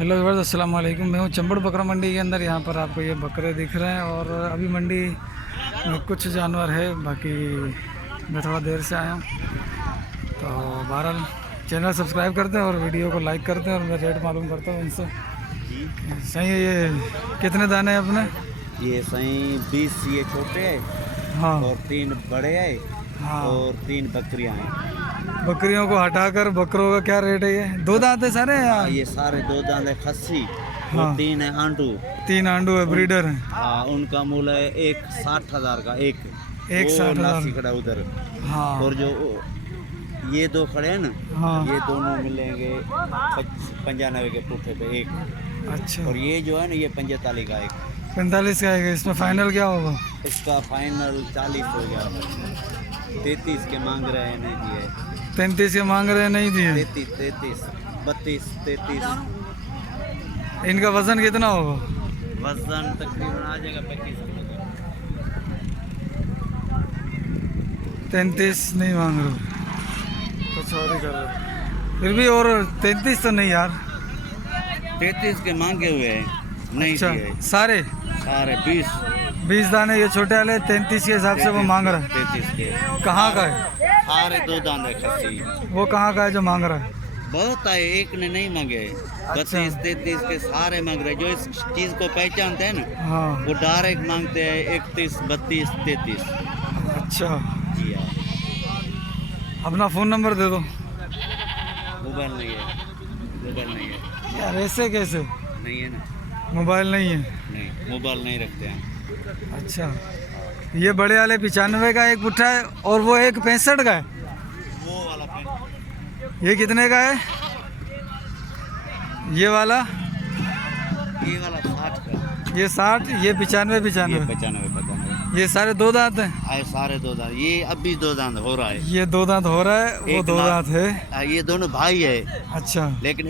Hello viewers, अस्सलाम वालेकुम। मैं हूँ चंबड़ बकरा मंडी के अंदर। यहाँ पर आपको ये बकरे दिख रहे हैं और अभी मंडी में कुछ जानवर है, बाकी मैं थोड़ा देर से आया हूँ। तो बहरहाल चैनल सब्सक्राइब करते हैं और वीडियो को लाइक करते हैं और मैं रेट मालूम करता हूँ इनसे। सही है। ये कितने दाने हैं अपने? ये सही 20 ये छोटे है। हाँ और 3 बड़े है। हाँ। और 3 बकरियां हैं। बकरियों को हटाकर बकरों का क्या रेट है? ये दो दांत है सारे या? ये सारे 2 दांत है खस्सी। हाँ। और 3 है आंटू। 3 आंडू है, ब्रीडर है। हाँ, उनका मूल्य है 1,60,000 का एक। एक वो 60,000। नासी खड़ा उधर। हाँ। और जो ये 2 खड़े हैं ना, हाँ। ये दोनों मिलेंगे 95 के पुट्ठे पे एक। अच्छा। और ये जो है ना, ये 45 का एक। 45 का आएगा। इसमें फाइनल क्या होगा? इसका फाइनल 40 हो गया। 33 के मांग रहे हैं, नहीं दिए। 33 के मांग रहे हैं, नहीं दिए। 33, 32, 33। इनका वजन कितना होगा? वजन तकरीबन आ जाएगा 25 किलो का। 33 नहीं मांग रहे, कुछ और ही कर रहे फिर भी। और 33 तो नहीं यार। 33 के मांगे हुए हैं, नहीं अच्छा, दिए। सारे सारे 20 दाने ये छोटे वाले 33 के हिसाब से वो मांग रहा है। 33 के। कहाँ का है सारे 2 दांत है खस्सी। वो? कहाँ का है जो मांग रहा है? बहुत आए, एक ने नहीं मांगे। 32, 33 के सारे मांग रहे। जो इस चीज को पहचानते हैं ना, हाँ। वो डायरेक्ट मांगते हैं 31, 32, 33। अच्छा, जी हाँ। अपना फ़ोन नंबर दे दो। मोबाइल नहीं है, मोबाइल नहीं है। यार ऐसे कैसे? नहीं है ना, मोबाइल नहीं है? नहीं, मोबाइल नहीं रखते हैं। अच्छा, ये बड़े वाले 95 का एक पुट्ठा है और वो एक 65 का है। वो वाला पेन, ये कितने का है? ये वाला? ये वाला 60 का। ये 60, ये 95 ये 95। 95। ये सारे 2 दांत हैं। आए सारे 2 दांत। ये अभी 2 दांत हो रहा है। ये 2 दांत हो रहा है, वो एक 2 लाख- दांत है। ये दोनों भाई है। अच्छा लेकिन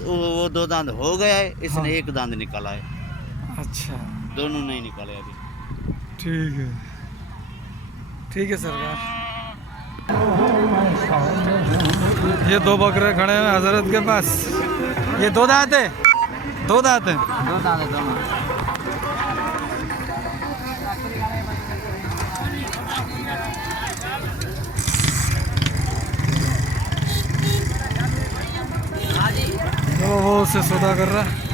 वो 2 दांत हो गया है, इसने हाँ। 1 दांत निकाला है। अच्छा, दोनों नहीं निकाले अभी। ठीक है, ठीक है सरकार। ये 2 बकरे खड़े हैं हजरत के पास। ये 2 दांत है, 2 दांत है। 2 दांत है दोनों। वो उससे सौदा कर रहा है।